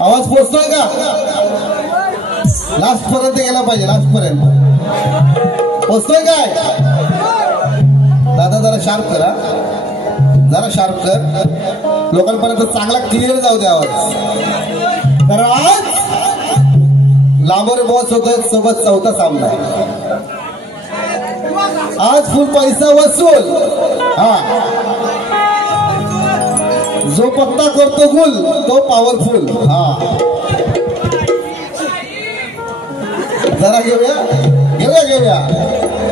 आवाज पोचतोय का? लास्ट पर्यंत गेला पाहिजे, लास्ट पर्यंत पोचतोय काय? दादा जरा शार्प करा, जरा शार्प कर, लोकांपर्यंत चांगला क्लिअर जाऊ दे आवाज. तर आज लांबवर बॉस होतोय, सोबत चौथा सामना आहे. आज फुल पैसा वसूल. हा, जो पत्ता करतो गुल तो पॉवरफुल. हा, जरा घेऊया घेऊया घेऊया,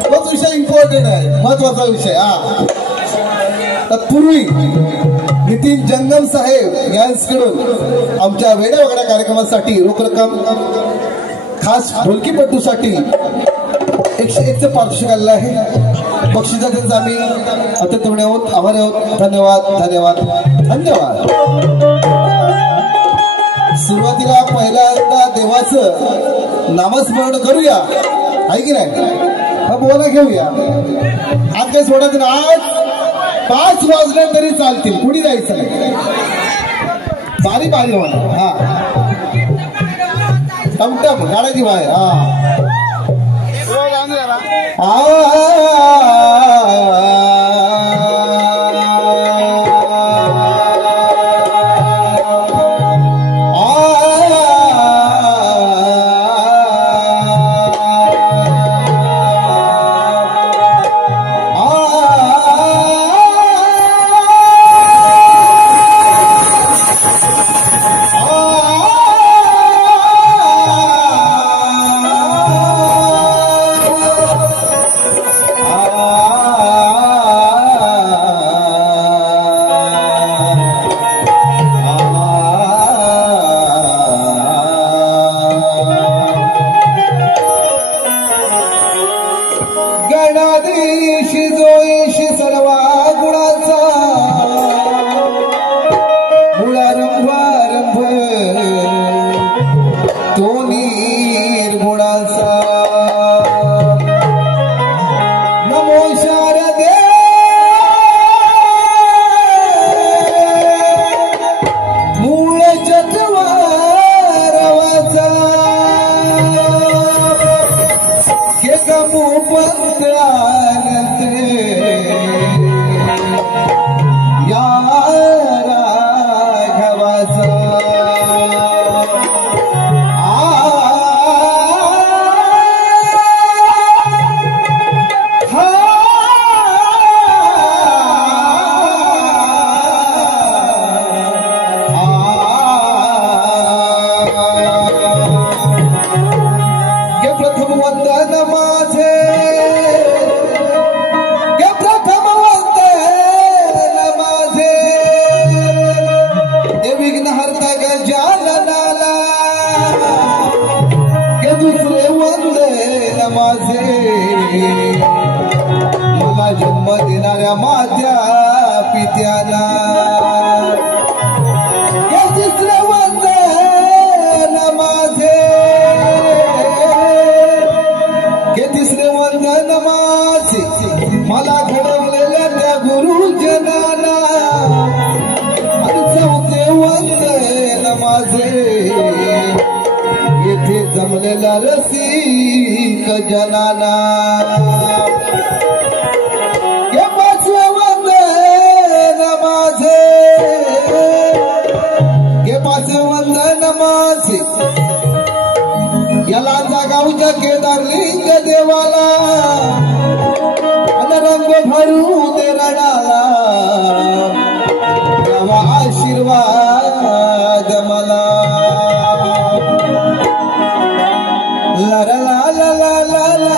तोच विषय इम्पॉर्टंट आहे, महत्वाचा विषय. हा, तत्पूर्वी नितीन जंगम साहेब यांच्याकडून आमच्या वेड्या वगळ्या कार्यक्रमासाठी रोख रक्कम खास ढोलकीपट्टूसाठी 101चं पारितोषिक आलेलं आहे. बक्षिसाचं आम्ही अत्यंत आहोत, आभारी आहोत. धन्यवाद धन्यवाद धन्यवाद. सुरुवातीला पहिल्यांदा देवाचं नामस्मरण करूया, आहे की नाही? बोला घेऊया. आज काही सोडायचं ना, आज 5 वाजले तरी चालतील, कुणी जायचं नाही. बारी बारी होणार. हा, टमटम गाड्याची बाहेर. हा, त्याला तिसरे वंदन माझे तिसरे वंदन माझे मला घडवलेल्या त्या गुरुजनाला आणि चौथे वंदन माझे येथे जमलेला रसिक जनाना हे पाचवे वंदन माझे हे पाचवे वंदन माझे या लांजा गावच्या केदारलिंग देवाला आणि रंग भरू दे रडाला द्यावा आशीर्वाद मला ला ला ला ला ला ला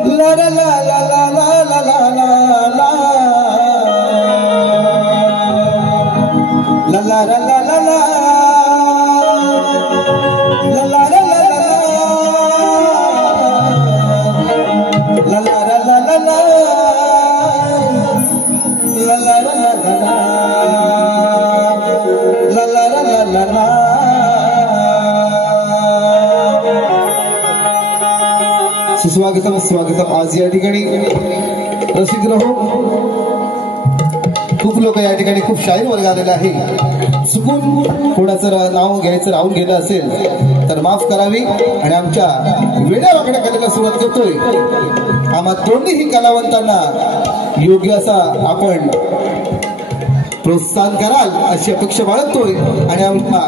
ला ला ला ला ला ला ला ला ला ला ला सुस्वागतम स्वागतम आज या ठिकाणी रसिक राहू खूप लोक या ठिकाणी खूप शाहीर वर्ग आलेला आहे चुकून कोणाचं नाव घ्यायचं राहून गेलं असेल तर माफ करावी आणि आमच्या वेड्या वाकड्या कलेला सुरुवात करतोय आम्हा दोन्हीही कलावंतांना योग्य असा आपण प्रोत्साहन कराल अशी अपेक्षा बाळगतोय आणि आमच्या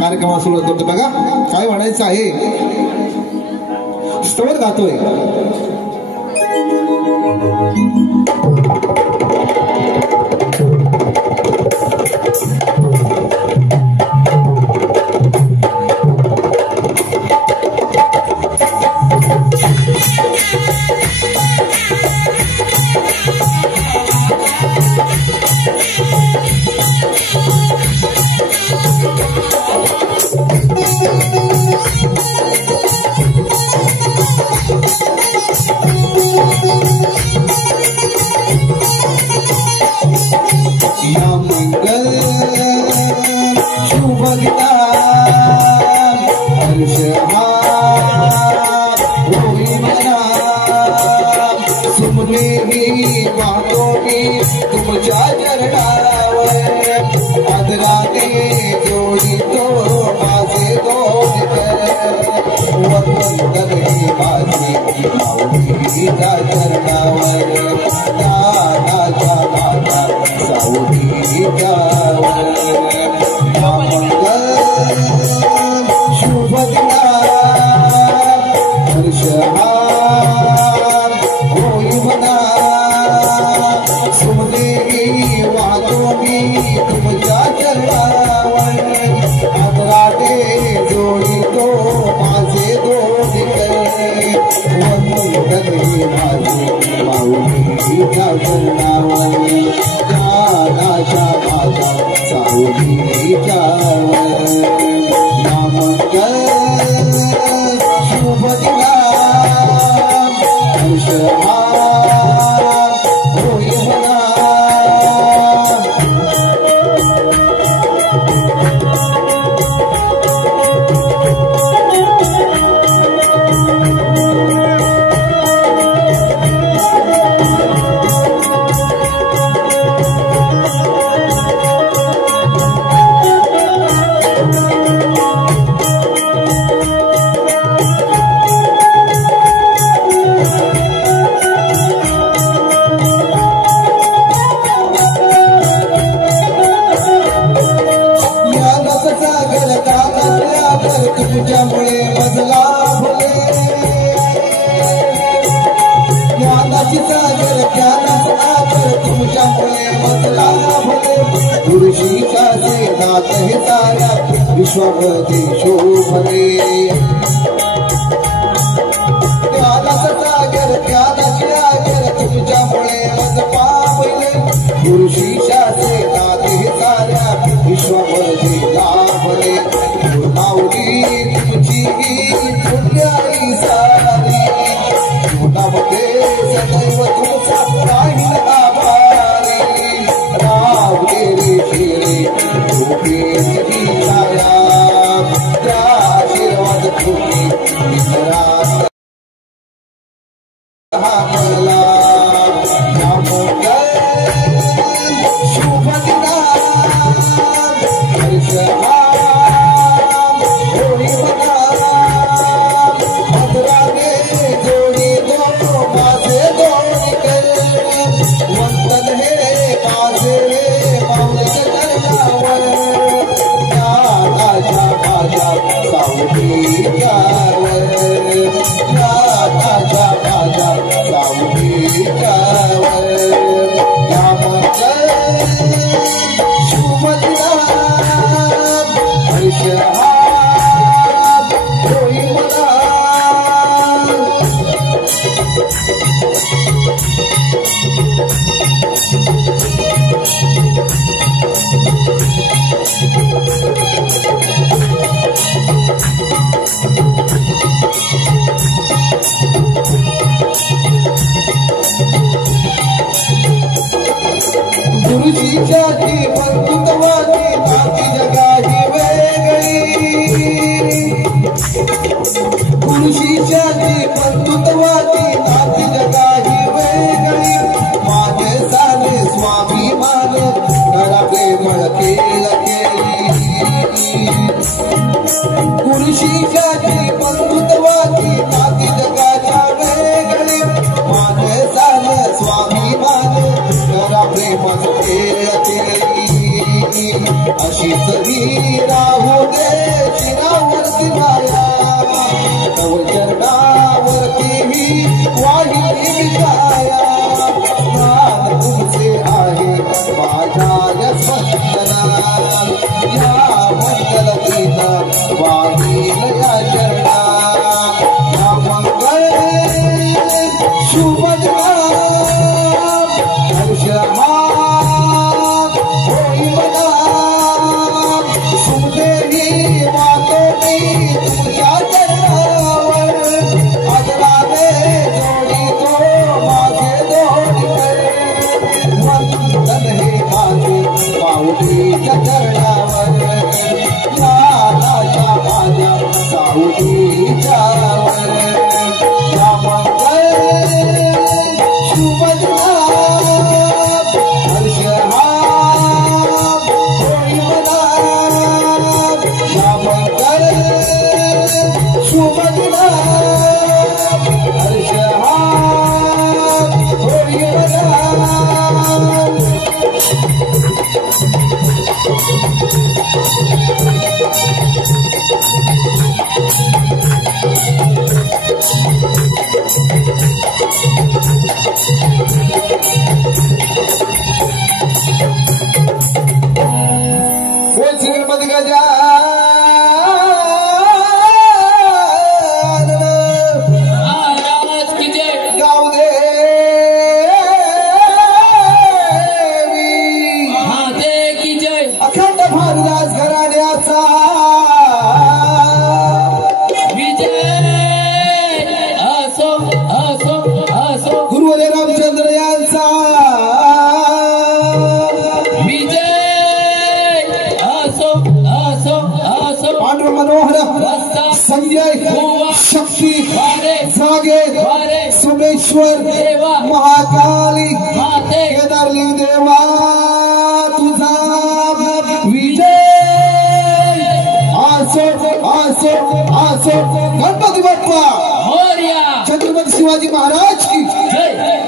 कार्यक्रमाला सुरुवात करतो बघा काय म्हणायचं आहे स्तवर गातोय तुमच्या चरणावर आदराने जोडितो माझे दोन वंदन हे माझे माऊलीच्या चरणावर दादाच्या माझ्या सावलीच्या मंगल शुभ दिना हर्षहा होई म्हणा तुमच्या चरणावर आदराने जोडितो माझे दोन वंदन हे माझे माऊलीच्या चरणावर ज्ञानाच्या माझ्या सावलीच्या नामंगल शुभ दिना हर्षहा तुमच्यामुळे मजला भले ज्ञानाची सागर ज्ञानाचा आगर तुमच्यामुळे मजला भले गुरुशीचा सेनात हे साऱ्या विश्वामध्ये शोभले ज्ञानाचा सागर ज्ञानाची आगर तुमच्यामुळे मज पावले गुरुशीचा सेनात हे साऱ्या विश्वामध्ये लाभले माऊली तुमची पुण्याई सारी जीवनामध्ये सदैव तुमचा राहील गुरुजीच्या जी बंधुत्वाची नाती जगाही वेगळी गुरुजीच्या जी बंधुत्वाची नाती जगाही वेगळी माणसाने स्वाभिमान घरा प्रेमळ केला केली गुरुजीच्या जी बंधुत्वाची नाती जगाच्या वेगळी माणसाने स्वाभिमान घरा प्रेमळ अशीच ही राहू दे शिरावरती माया नव चरणावरती ही वाहिली विकाया स्नान तुमचे आहे माझ्या स्पंदना या मंगलतीनं वाहिल या चरणा या मंगळ शुभदना शक्ति जागे सोमेश्वर महाकाली केदारलिंग देवा तुझा विजय आसो आसो आसो गणपती बाप्पा मोरया छत्रपती शिवाजी महाराज की जय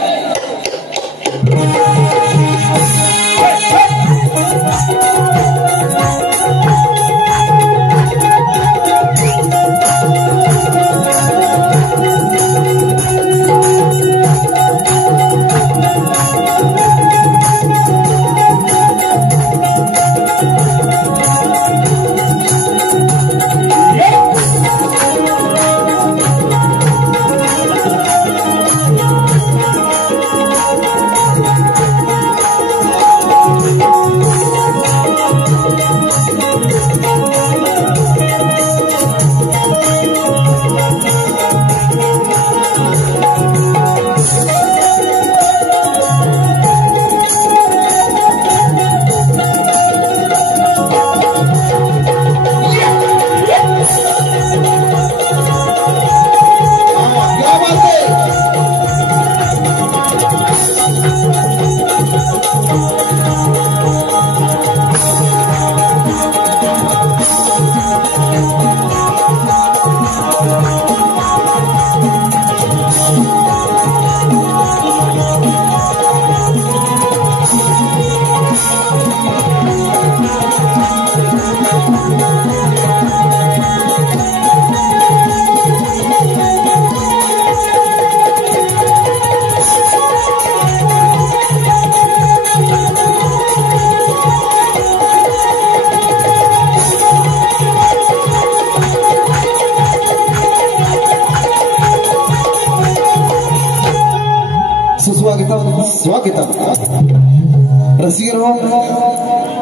रसिकनो,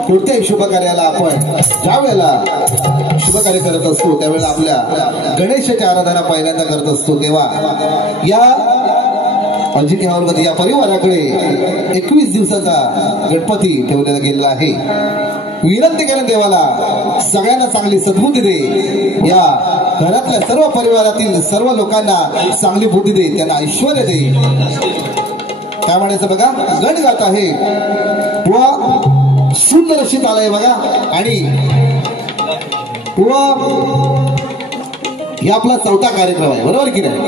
कोणत्याही शुभ कार्याला आपण ज्या वेळेला शुभ कार्य करत असतो त्यावेळेला आपल्या गणेशाची आराधना पहिल्यांदा करत असतो, तेव्हा या अंजिनी हॉलमध्ये या परिवाराकडे 21 दिवसाचा गणपती ठेवलेला गेलेला आहे. विनंती करेन देवाला सगळ्यांना चांगली सद्बुद्धी दे, या घरातल्या सर्व परिवारातील सर्व लोकांना चांगली बुद्धी दे, त्यांना ऐश्वर्य दे. काय म्हणायचं बघा, गण गात आहे व सुंदर अशी ताल आहे बघा. आणि व हे आपला 4था कार्यक्रम आहे, बरोबर की नाही?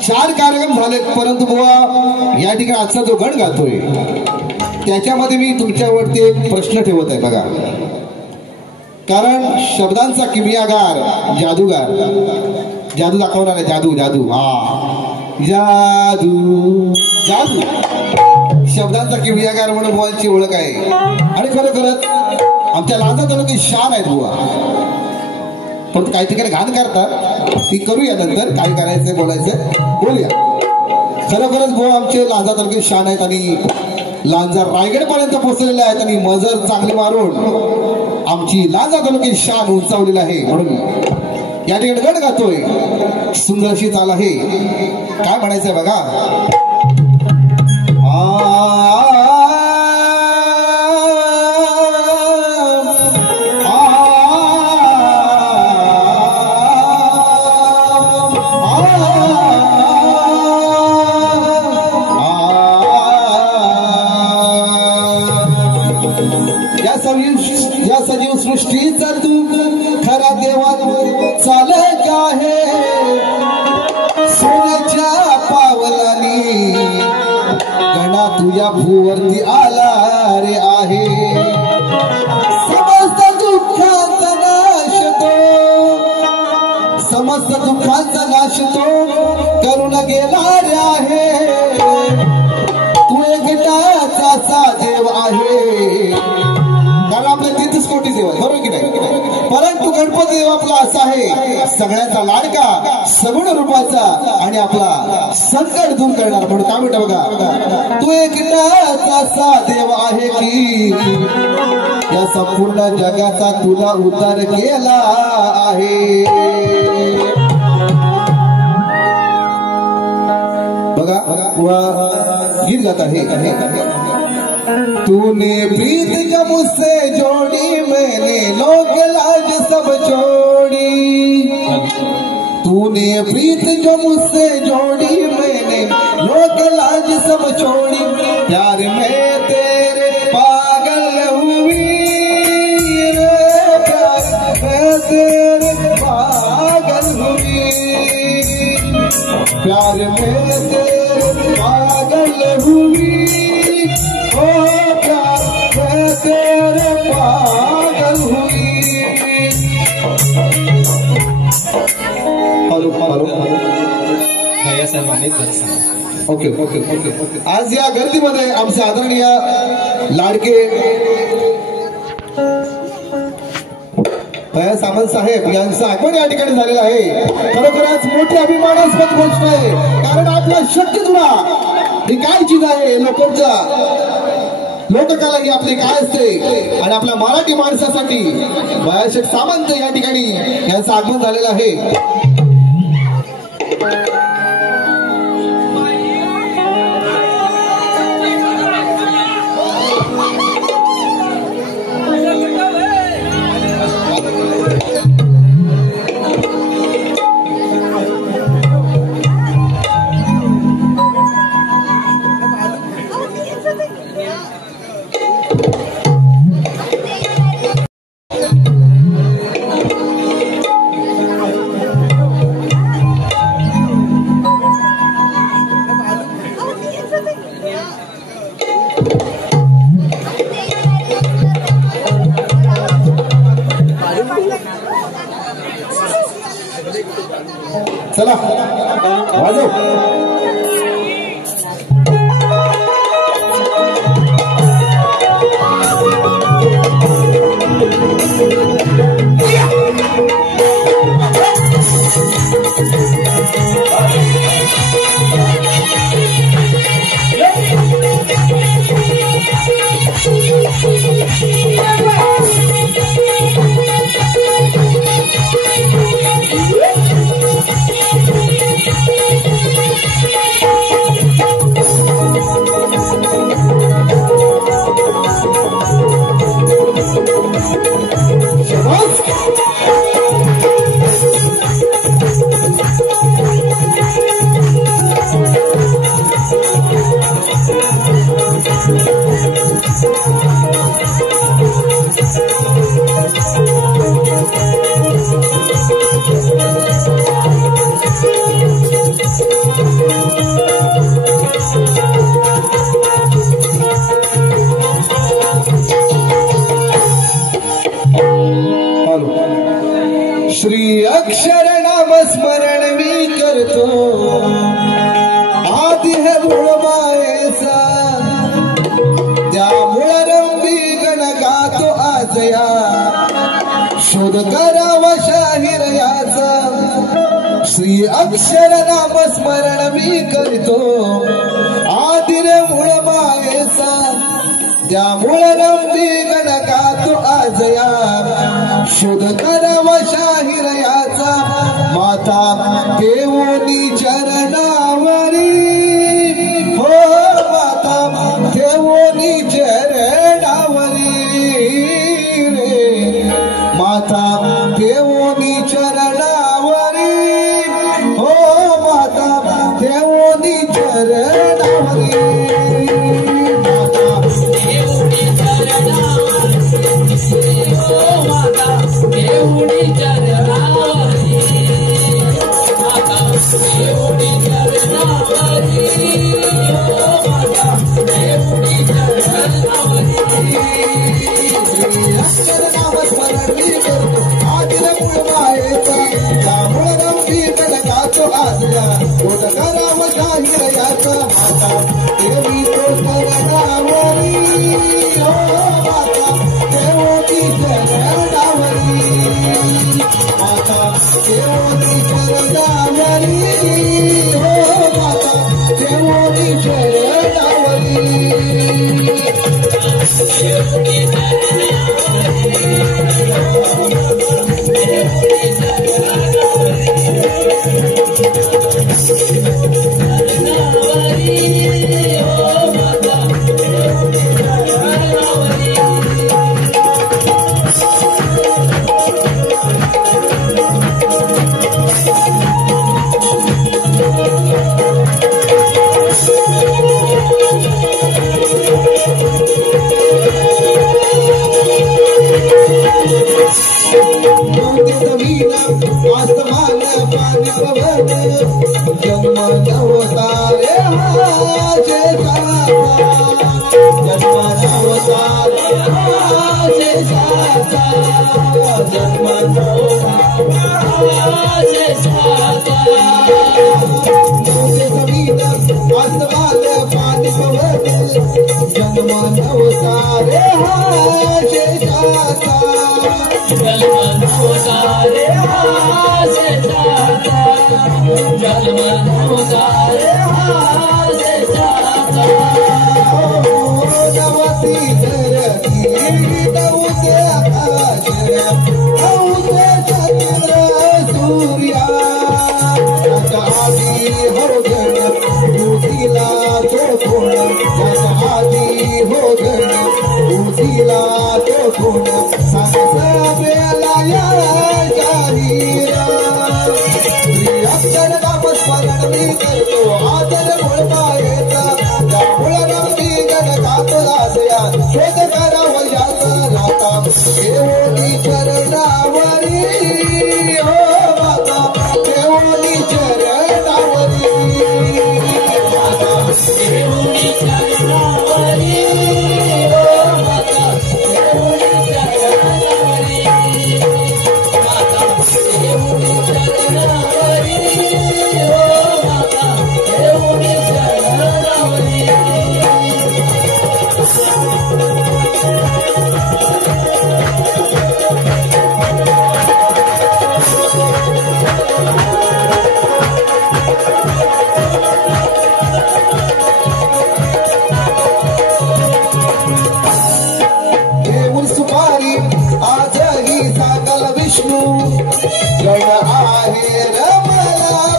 4 कार्यक्रम झालेत, परंतु बुवा या ठिकाणी आजचा जो गण गातोय त्याच्यामध्ये मी तुमच्यावरती एक प्रश्न ठेवत आहे बघा. कारण शब्दांचा किमयागार जादूगार, जादू दाखवणार आहे, जादू जादू जादू जादू शब्दांचा किमयागार म्हणून बुवांची ओळख आहे. आणि खरोखरच आमच्या लांजा तालुक्यात शान आहेत बुवा, पण काही ठिकाणी घाण करतात, ती करूया नंतर. काय करायचंय बोलायचं बोलूया. खरोखरच बुवा आमचे लांजा तालुक्यात शान आहेत आणि लांजा रायगड पर्यंत पोहोचलेले आहेत आणि मजर चांगली मारून आमची लांजा तालुक्यात शान उंचावलेली आहे. म्हणून या ठिकाणी गण गातोय, सुंदर अशी चाल आहे. काय म्हणायचंय बघा, या सजीव सृष्टीचा तू खरा देवा चालक आहे. सोन्याच्या पावलानी गणा तुझ्या भूवरती आला रे आहे. समस्त दुःखाचा नाश तो, समस्त दुःखाचा नाश तो करून गेला रे आहे. तू एकटाचा असा देव आहे, कारण आपल्या 33 कोटी देव आहे, बरोबर की नाही? परंतु गणपती देव आपला असा आहे, सगळ्यांचा लाडका, सगुण रूपाचा आणि आपला संकट दूर करणार. म्हणून काय म्हणतो बघा, तू एकटाच असा देव आहे की या संपूर्ण जगाचा तुला उद्धार केला आहे. बघा गीत गात आहे, तूने प्रीत जब मुझसे जोड़ी मैंने लोक लाज सब छोड़ी. तूने प्रीत जो मुझसे जोड़ी मैंने लोक लाज सब छोड़ी. प्यार में तेरे पागल हुई रे, प्यार में तेरे पागल हुई. प्यार में तेरे पागल हुई, तेरे पागल हुई. Okay okay okay. आज या गर्दीमध्ये आमचे आदरणीय लाडके सामंत साहेब यांचं आगमन या ठिकाणी झालेलं आहे. खरोखरच मोठी अभिमानास्पद गोष्ट आहे, कारण आपला शक्य तुला ही काय चीज आहे, लोककला ही आपली काय असते. आणि आपल्या मराठी माणसासाठी बाळासाहेब सामंत या ठिकाणी यांचं आगमन झालेलं आहे. चला वाजव. श्री अक्षर नाम स्मरण मी करतो आदि है मूळ मायेचा त्यामुळे रंबी गण गातो आज या शोध करावा शाहीर याचा श्री अक्षर नाम स्मरण मी करतो आदि रे मूळ मायेचा त्यामुळे रंबी गण गातो आज या शोध करावा शाहीर याचा माता देवोनी चरणावरी हो माता देवोनी चरणावरी रे माता देवोनी चरणावरी हो माता देवोनी चरणावरी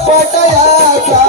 पटयाचा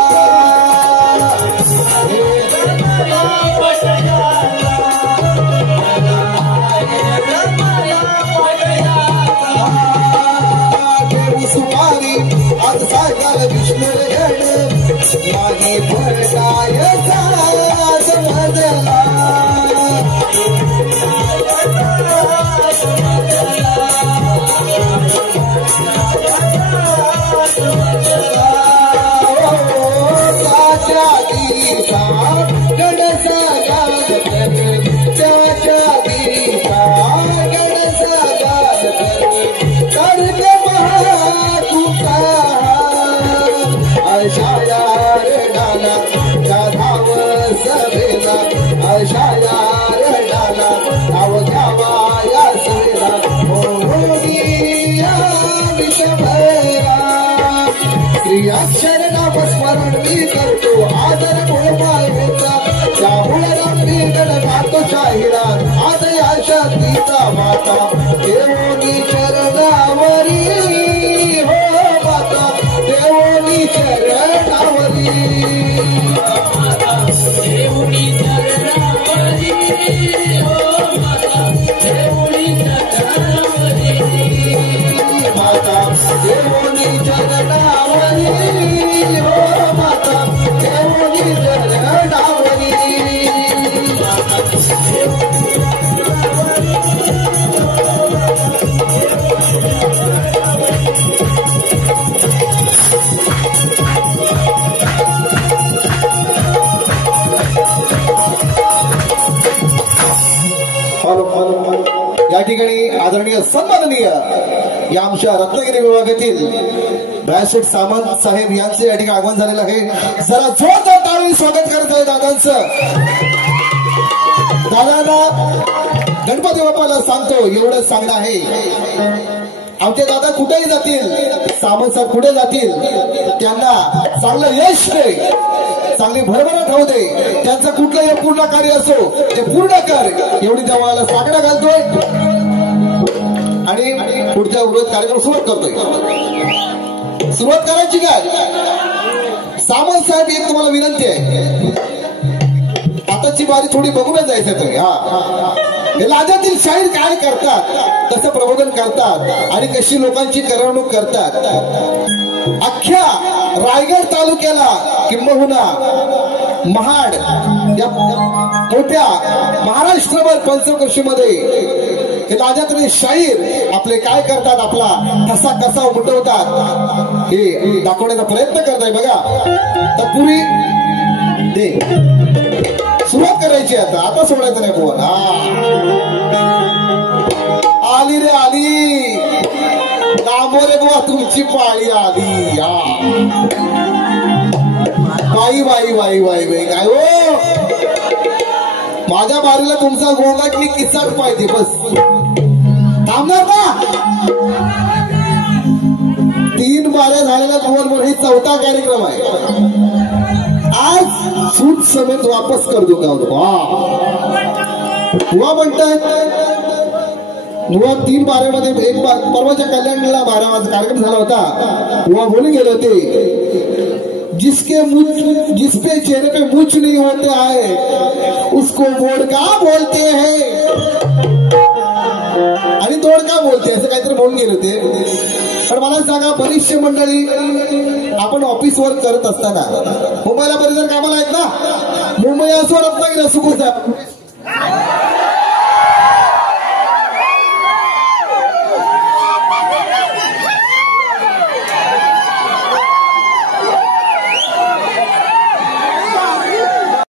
आदर गोपाळ घेता त्यामुळे रंगीगड गातो शाहिरात आज या शक्तीचा माता देवोनी चरणावरी हो माता देवोनी चरणावरी देवोनी चरणावरी हो माता देवोनी चरणावरी माता देवोनी चरणावरी हो माता देवोनी चरणावरी या ठिकाणी आदरणीय सन्माननीय या आमच्या रत्नागिरी विभागातील ब्रॅशेट सामंत साहेब यांचे या ठिकाणी आगमन झालेलं आहे. जरा जोरदार टाळी स्वागत करत आहे दादांचं. दादांना गणपती बाप्पाला सांगतो एवढं सांगणं आहे, आमचे दादा कुठेही जातील, सामंत साहेब कुठे जातील त्यांना चांगलं यश दे, चांगली भरभराट होऊ दे, त्यांचं कुठलंही पूर्ण कार्य असो ते पूर्ण कर एवढी देवाला साकडा घालतोय आणि पुढच्या विरोध कार्यक्रम सुरुवात करतोय. सुरुवात करायची काय सामंत साहेब, एक तुम्हाला विनंती आहे, आताची बारी थोडी बघूनच जायचं तुम्ही. हे लाजातील शाहीर काय करतात, कसं प्रबोधन करतात आणि कशी लोकांची करवणूक करतात. अख्ख्या रायगड तालुक्याला किंबहुना महाड या मोठ्या महाराष्ट्रभर पंचकृषीमध्ये हे लाजातील शाहीर आपले काय करतात, आपला ठसा कसा उमटवतात हे दाखवण्याचा प्रयत्न करताय बघा. तत्पूर्वी दे सुरुवात करायची, आता सोडायचं नाही फोन. आली रे आली दामोरे बुवा तुमची पाळी आली. बाई बाई बाई बाई बाई काय हो, माझ्या बारीला तुमचा गोंगाट मी किस्साच पाहिजे, बस थांबणार ना. 3 बाऱ्या झालेल्या तुम्हाला हे 4था कार्यक्रम आहे. आज सूट समेत वापस कर दूंगा. हुआ म्हणतात हुआ 3 बाऱ्यामध्ये एक परवाच्या कल्याणला 12 कार्यक्रम झाला होता. हुआ बोलून गेले होते, जिसपे चेहरे पे मूछ नहीं होते है उसको मोडका बोलते हैं आणि दोडका बोलते असं काहीतरी बोलून गेले होते. पण मला सांगा, बरीचशी मंडळी आपण ऑफिस वर्क करत असताना मुंबईला बरेच जण कामाला आहेत ना, मुंबई असो रत्नागिरी असो कुठं